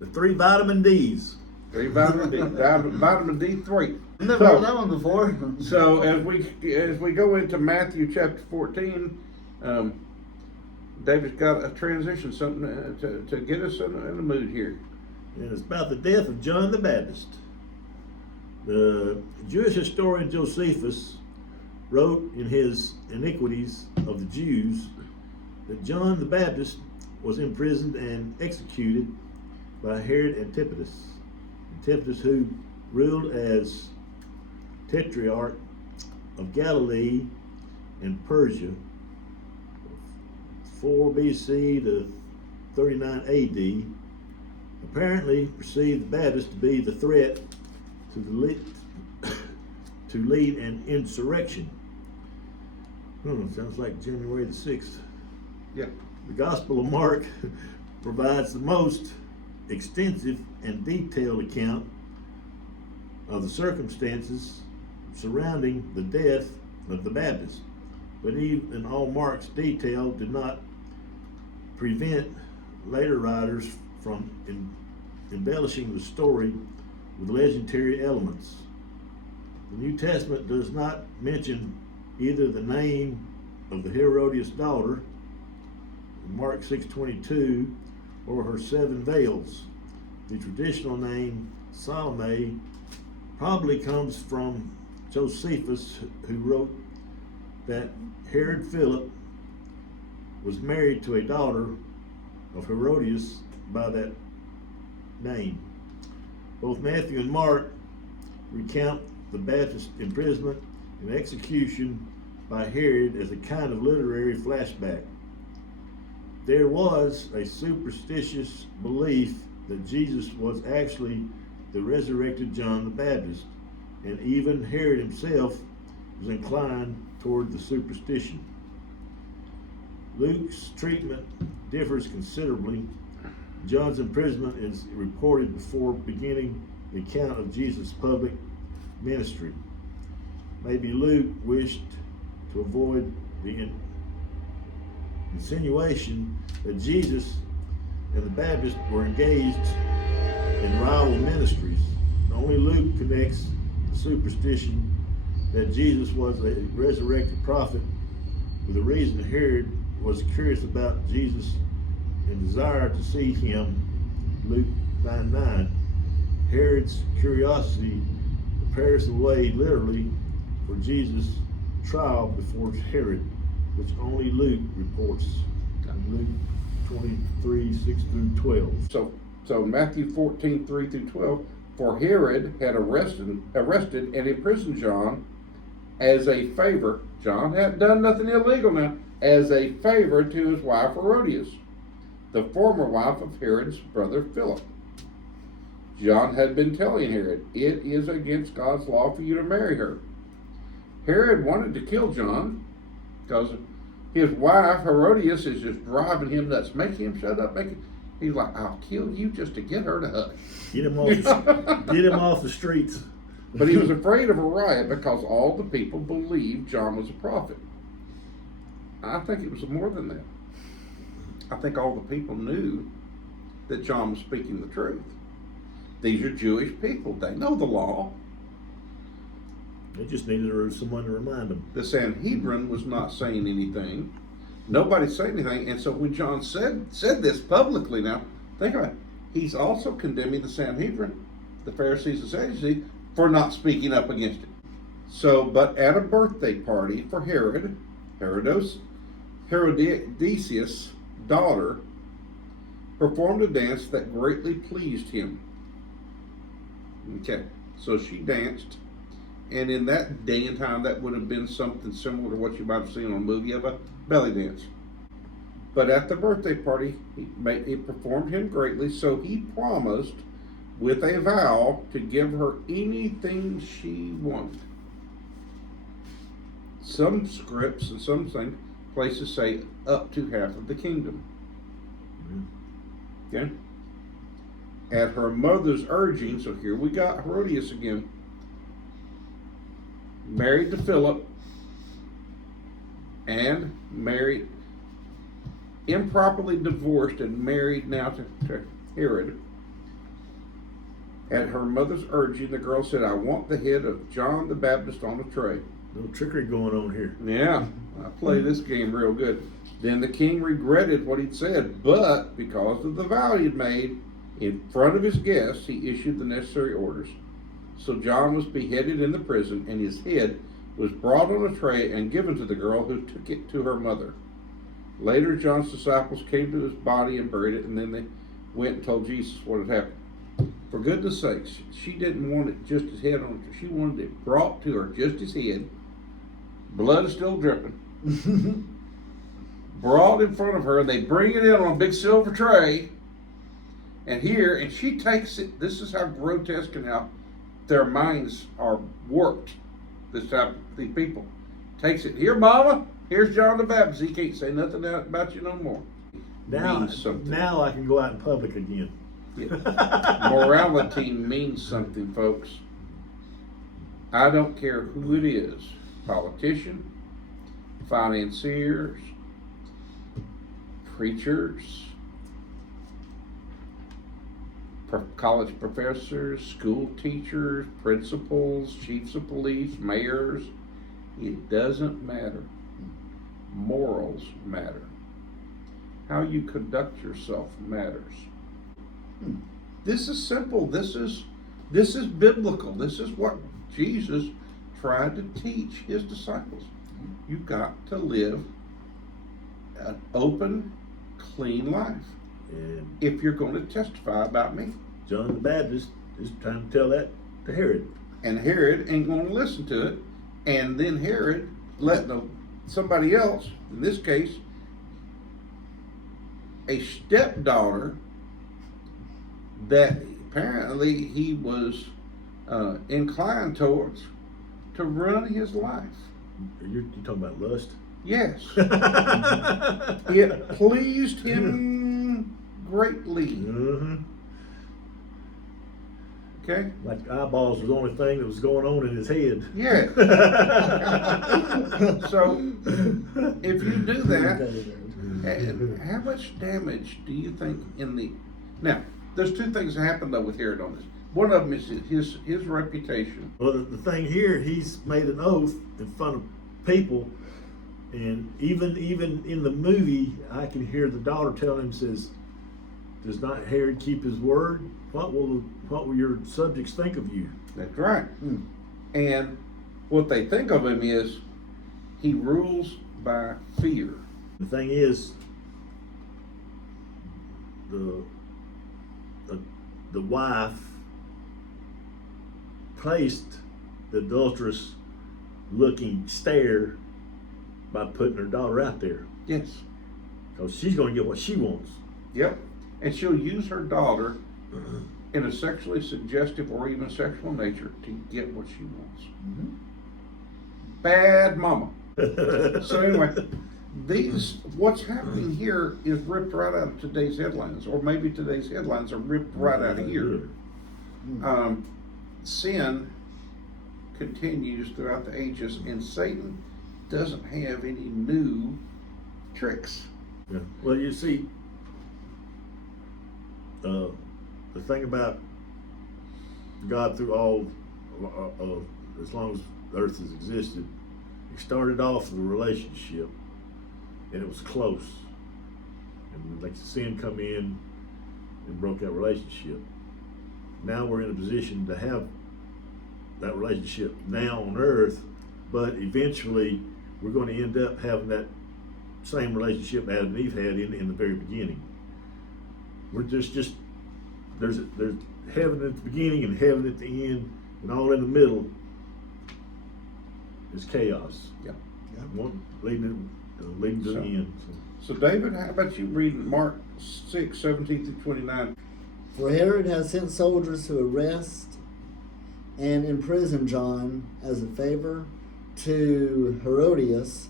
The 3 vitamin D's. Vitamin D3. Never heard that one before. So as we go into Matthew chapter 14, David's got a transition, something to get us in a mood here. And it's about the death of John the Baptist. The Jewish historian Josephus wrote in his Iniquities of the Jews that John the Baptist was imprisoned and executed by Herod Antipas. Antipas, who ruled as tetrarch of Galilee and Persia, 4 BC to 39 AD, apparently perceived the Baptist to be the threat to lead an insurrection. Sounds like January the 6th. Yeah. The Gospel of Mark provides the most extensive and detailed account of the circumstances surrounding the death of the Baptist. But even all Mark's detail did not prevent later writers from embellishing the story with legendary elements. The New Testament does not mention either the name of the Herodias' daughter, Mark 6:22, or her 7 veils. The traditional name Salome probably comes from Josephus, who wrote that Herod Philip was married to a daughter of Herodias by that name. Both Matthew and Mark recount the Baptist imprisonment and execution by Herod as a kind of literary flashback. There was a superstitious belief that Jesus was actually the resurrected John the Baptist, and even Herod himself was inclined toward the superstition. Luke's treatment differs considerably. John's imprisonment is reported before beginning the account of Jesus' public ministry. Maybe Luke wished to avoid the insinuation that Jesus and the Baptist were engaged in rival ministries. Only Luke connects the superstition that Jesus was a resurrected prophet with the reason Herod was curious about Jesus and desired to see him. Luke 9:9. Herod's curiosity prepares the way literally for Jesus' trial before Herod, which only Luke reports. Luke 23:6-12. So Matthew 14:3-12, for Herod had arrested and imprisoned John as a favor. John hadn't done nothing illegal now, as a favor to his wife Herodias, the former wife of Herod's brother Philip. John had been telling Herod, it is against God's law for you to marry her. Herod wanted to kill John because his wife Herodias is just driving him nuts, making him shut up. He's like, I'll kill you just to get her to hush. Get him off the streets. But he was afraid of a riot because all the people believed John was a prophet. I think it was more than that. I think all the people knew that John was speaking the truth. These are Jewish people. They know the law. They just needed someone to remind them. The Sanhedrin was not saying anything. Nobody said anything. And so when John said this publicly now, think about it. He's also condemning the Sanhedrin, the Pharisees and Sadducees, for not speaking up against it. So, but at a birthday party for Herod, Herodias' daughter performed a dance that greatly pleased him. Okay, so she danced, and in that day and time, that would have been something similar to what you might have seen on a movie of a belly dance. But at the birthday party, it performed him greatly, so he promised with a vow to give her anything she wanted. Some scripts and some places say up to half of the kingdom. Okay? At her mother's urging, so here we got Herodias again, married to Philip, and married, improperly divorced and married now to Herod. At her mother's urging, the girl said, I want the head of John the Baptist on a tray. No trickery going on here. Yeah, I play this game real good. Then the king regretted what he'd said, but because of the vow he'd made in front of his guests, he issued the necessary orders. So John was beheaded in the prison, and his head was brought on a tray and given to the girl, who took it to her mother. Later, John's disciples came to his body and buried it, and then they went and told Jesus what had happened. For goodness sakes, she didn't want it just his head on it. She wanted it brought to her just his head. Blood is still dripping. Brought in front of her, and they bring it in on a big silver tray. And she takes it. This is how grotesque and how their minds are warped. These people takes it. Here, Mama. Here's John the Baptist. He can't say nothing about you no more. Now I can go out in public again. Yeah. Morality means something, folks. I don't care who it is. Politician, financiers, preachers, college professors, school teachers, principals, chiefs of police, mayors. It doesn't matter. Morals matter. How you conduct yourself matters. This is simple. This is biblical. This is what Jesus tried to teach his disciples. You've got to live an open, clean life. And if you're going to testify about me. John the Baptist is trying to tell that to Herod. And Herod ain't going to listen to it. And then Herod letting somebody else, in this case, a stepdaughter that apparently he was inclined towards, to run his life. You're talking about lust? Yes. It pleased him greatly. Mm-hmm. Okay? Like eyeballs was the only thing that was going on in his head. Yeah. So, if you do that, and how much damage do you think now, there's two things that happened though with Herod on this. One of them is his reputation. Well, the thing here, he's made an oath in front of people, and even in the movie, I can hear the daughter telling him, says, "Does not Herod keep his word? What will your subjects think of you?" That's right. And what they think of him is he rules by fear. The thing is, the wife placed the adulterous looking stare by putting her daughter out there. Yes. Because she's going to get what she wants. Yep. And she'll use her daughter in a sexually suggestive or even sexual nature to get what she wants. Mm-hmm. Bad mama. So anyway, what's happening here is ripped right out of today's headlines, or maybe today's headlines are ripped right out of here. Sin continues throughout the ages, and Satan doesn't have any new tricks. Yeah. Well, you see, the thing about God through all, as long as the earth has existed, it started off with a relationship, and it was close. And like sin come in and broke that relationship. Now we're in a position to have that relationship now on earth, but eventually we're going to end up having that same relationship Adam and Eve had in the very beginning. We're just there's heaven at the beginning and heaven at the end, and all in the middle is chaos. Yeah. One leading to the end. So David, how about you reading Mark 6:17-29? For Herod has sent soldiers to arrest and imprison John as a favor to Herodias.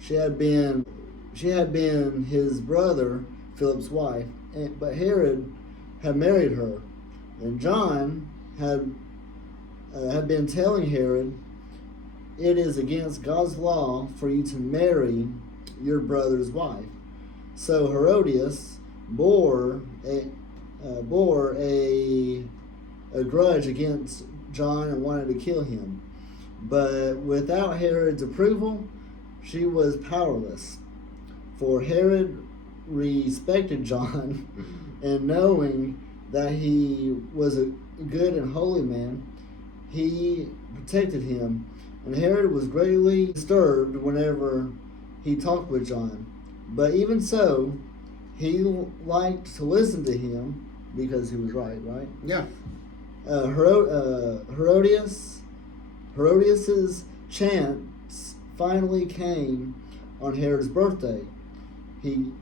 She had been his brother Philip's wife, but Herod had married her. And John had been telling Herod, "It is against God's law for you to marry your brother's wife." So Herodias bore a a grudge against John and wanted to kill him. But without Herod's approval, she was powerless. For Herod respected John, and knowing that he was a good and holy man, he protected him. And Herod was greatly disturbed whenever he talked with John. But even so, he liked to listen to him because he was right? Yeah. Herodias's chance finally came on Herod's birthday. He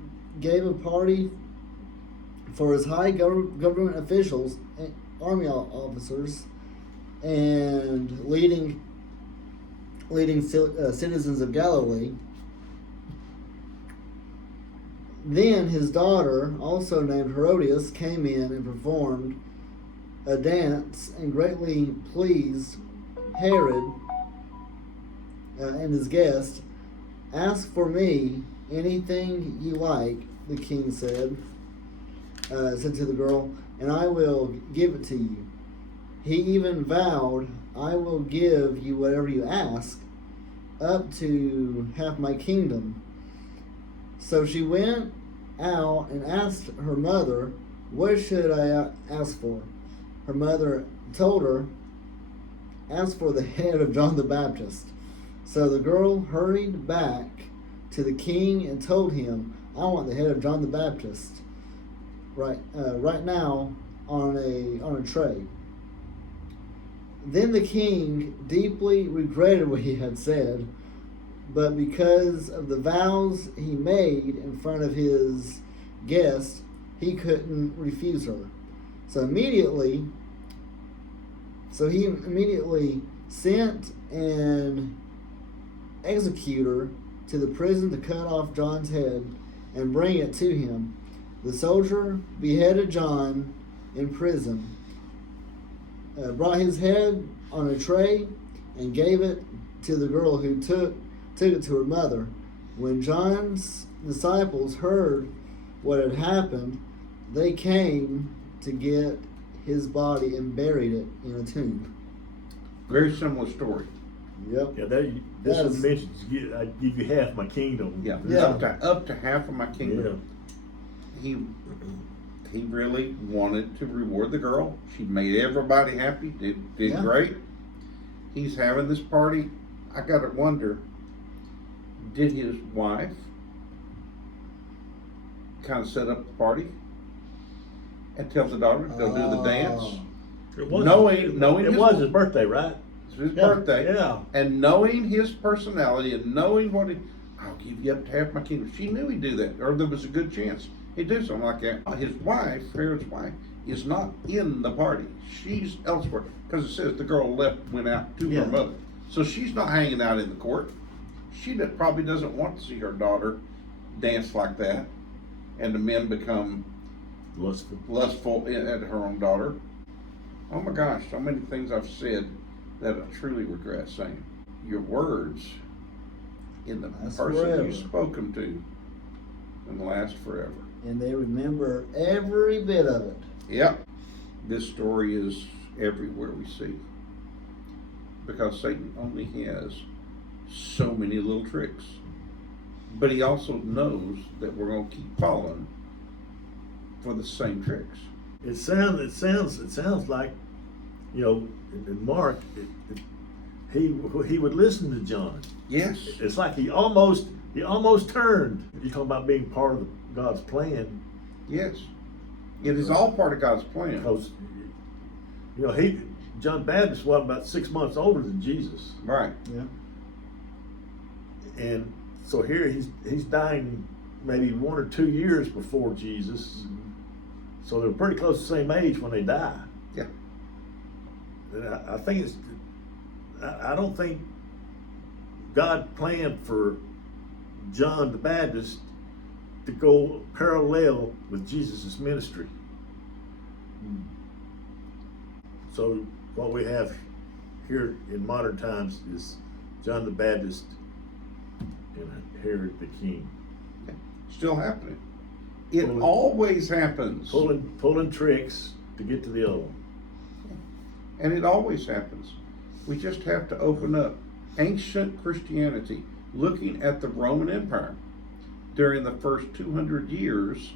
gave a party for his high government officials, army officers, and leading citizens of Galilee. Then his daughter, also named Herodias, came in and performed a dance and greatly pleased Herod and his guest. "Ask for me anything you like," the king said to the girl, "and I will give it to you." He even vowed, "I will give you whatever you ask, up to half my kingdom." So she went out and asked her mother, "What should I ask for?" Her mother told her, "Ask for the head of John the Baptist." So the girl hurried back to the king and told him, "I want the head of John the Baptist right now on a tray." Then the king deeply regretted what he had said, but because of the vows he made in front of his guest, he couldn't refuse her. So he immediately sent an executor to the prison to cut off John's head and bring it to him. The soldier beheaded John in prison, brought his head on a tray, and gave it to the girl, who took it to her mother. When John's disciples heard what had happened, they came to get his body and buried it in a tomb. Very similar story. Yep. Yeah, this one mentions, "I give you half my kingdom." Yeah. Yeah. Up to half of my kingdom. Yeah. He really wanted to reward the girl. She made everybody happy. Did Yeah. great. He's having this party. I gotta wonder, did his wife kind of set up the party and tell the daughter to go do the dance? It was, Knowing it was his birthday, right? It's his Yeah. birthday. Yeah. And knowing his personality and knowing I'll give you up to half my kingdom. She knew he'd do that, or there was a good chance he'd do something like that. His wife, Herod's wife, is not in the party. She's elsewhere, because it says the girl went out to Yeah. her mother. So she's not hanging out in the court. She probably doesn't want to see her daughter dance like that, and the men become lustful at her own daughter. Oh my gosh, so many things I've said that I truly regret saying. Your words in the Last person forever. you spoke them to and last forever. And they remember every bit of it. Yep. This story is everywhere we see, because Satan only has so many little tricks, but he also knows that we're going to keep falling for the same tricks. It sounds like, in Mark, he would listen to John. Yes. It's like he almost turned. You're talking about being part of God's plan, Yes. It is all part of God's plan. because John Baptist was about 6 months older than Jesus, Right. Yeah. and so here he's dying maybe 1 or 2 years before Jesus. So they're pretty close to the same age when they die. Yeah. And I think I don't think God planned for John the Baptist to go parallel with Jesus' ministry. So what we have here in modern times is John the Baptist and Herod the king. Still happening. It Pulling- always happens. Pulling tricks to get to the other one. and it always happens. We just have to open up. Ancient Christianity, looking at the Roman Empire during the first 200 years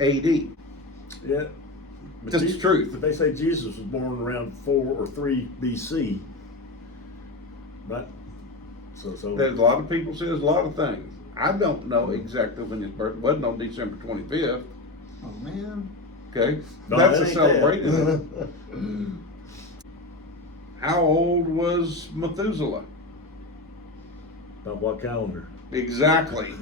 AD. Yeah. That's the truth. But they say Jesus was born around 4 or 3 BC. But so There's a lot of people say there's a lot of things. I don't know exactly when his birth wasn't on December 25th. Oh man. Okay, No, that's that a ain't celebration. How old was Methuselah? About what calendar? Exactly.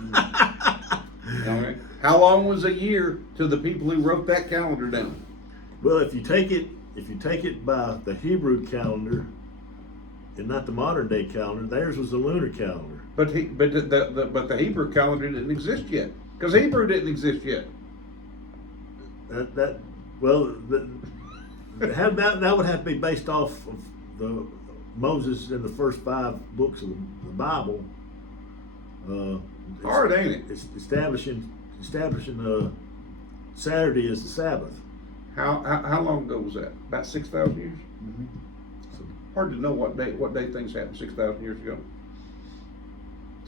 Okay. How long was a year to the people who wrote that calendar down? Well, if you take it by the Hebrew calendar and not the modern day calendar, theirs was the lunar calendar. But the Hebrew calendar didn't exist yet, because Hebrew didn't exist yet. That would have to be based off of the Moses in the first 5 books of the Bible. Hard, ain't it? It's establishing Saturday as the Sabbath. How long ago was that? About 6,000 years. Mhm. Hard to know what day things happened 6,000 years ago.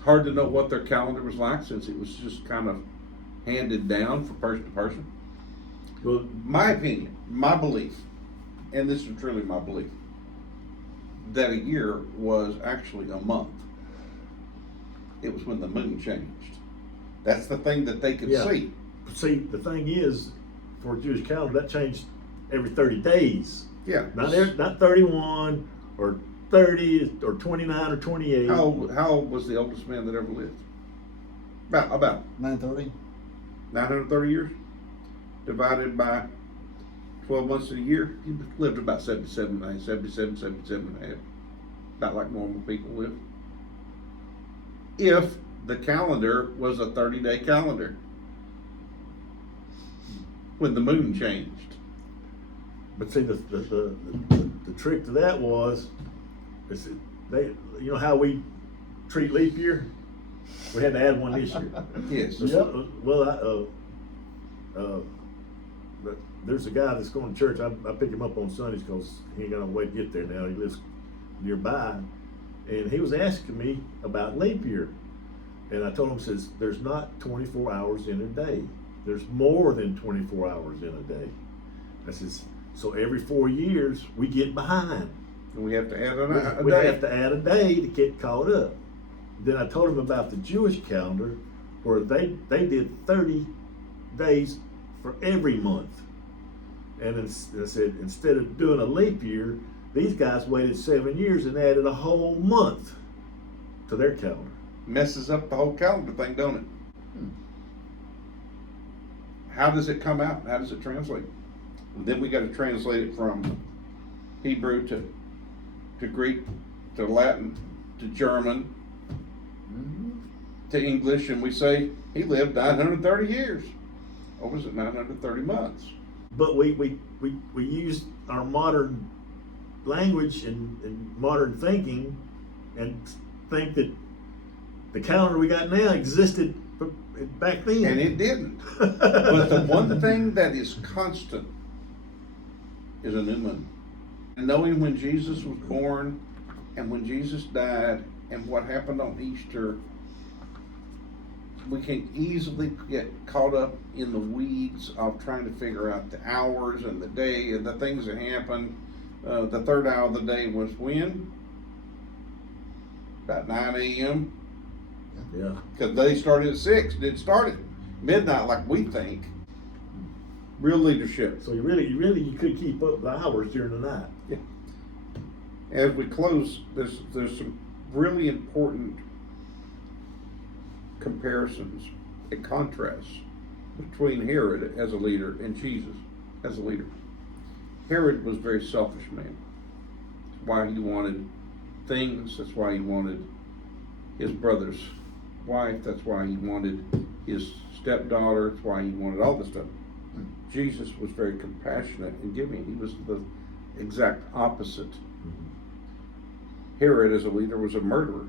Hard to know what their calendar was like, since it was just kind of handed down from person to person. Well, My opinion, my belief, and this is truly my belief, that a year was actually a month. It was when the moon changed. That's the thing that they could Yeah. see. see, the thing is, for a Jewish calendar, that changed every 30 days. Yeah. Not 31 or 30 or 29 or 28. How old was the oldest man that ever lived? About 9:30. 930 years, divided by 12 months of the year. He lived about 77 and a half. About like normal people live. If the calendar was a 30-day calendar, when the moon changed. But see, the trick to that was, is you know how we treat leap year? We had to add one this year. Yes. Well, but there's a guy that's going to church. I pick him up on Sundays because he ain't got no way to get there now. He lives nearby, and he was asking me about leap year, and I told him, says, there's not 24 hours in a day. There's more than 24 hours in a day. I says, so every 4 years we get behind. And we have to add a We day. have to add a day to get caught up. Then I told him about the Jewish calendar, where they did 30 days for every month. And I said, instead of doing a leap year, these guys waited 7 years and added a whole month to their calendar. Messes up the whole calendar thing, don't it? How does it come out? How does it translate? And then we got to translate it from Hebrew to Greek to Latin to German to English, and we say he lived 930 years. Or was it 930 months? But we use our modern language and modern thinking and think that the calendar we got now existed back then. And it didn't. But the one thing that is constant is a new moon. Knowing when Jesus was born and when Jesus died and what happened on Easter, we can easily get caught up in the weeds of trying to figure out the hours and the day and the things that happened. The third hour of the day was when? About 9 a.m. Yeah. Because they started at 6, didn't start at midnight like we think. Real leadership. So you could keep up the hours during the night. Yeah. As we close, there's some really important comparisons and contrasts between Herod as a leader and Jesus as a leader. Herod was a very selfish man. That's why he wanted things. That's why he wanted his brother's wife. That's why he wanted his stepdaughter. That's why he wanted all this stuff. Jesus was very compassionate and giving. He was the exact opposite. Herod, as a leader, was a murderer.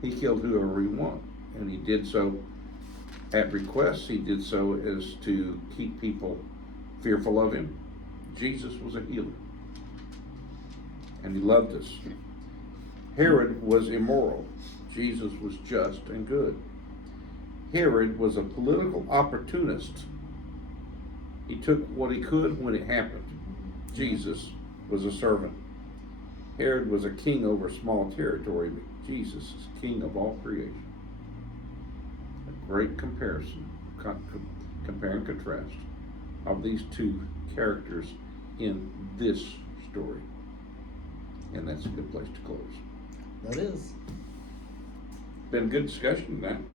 He killed whoever he wanted, and he did so at request. He did so as to keep people fearful of him. Jesus was a healer. And he loved us. Herod was immoral. Jesus was just and good. Herod was a political opportunist. He took what he could when it happened. Jesus was a servant. Herod was a king over small territory, but Jesus is king of all creation. A great comparison, compare and contrast of these two characters in this story. And that's a good place to close. That is. Been a good discussion tonight.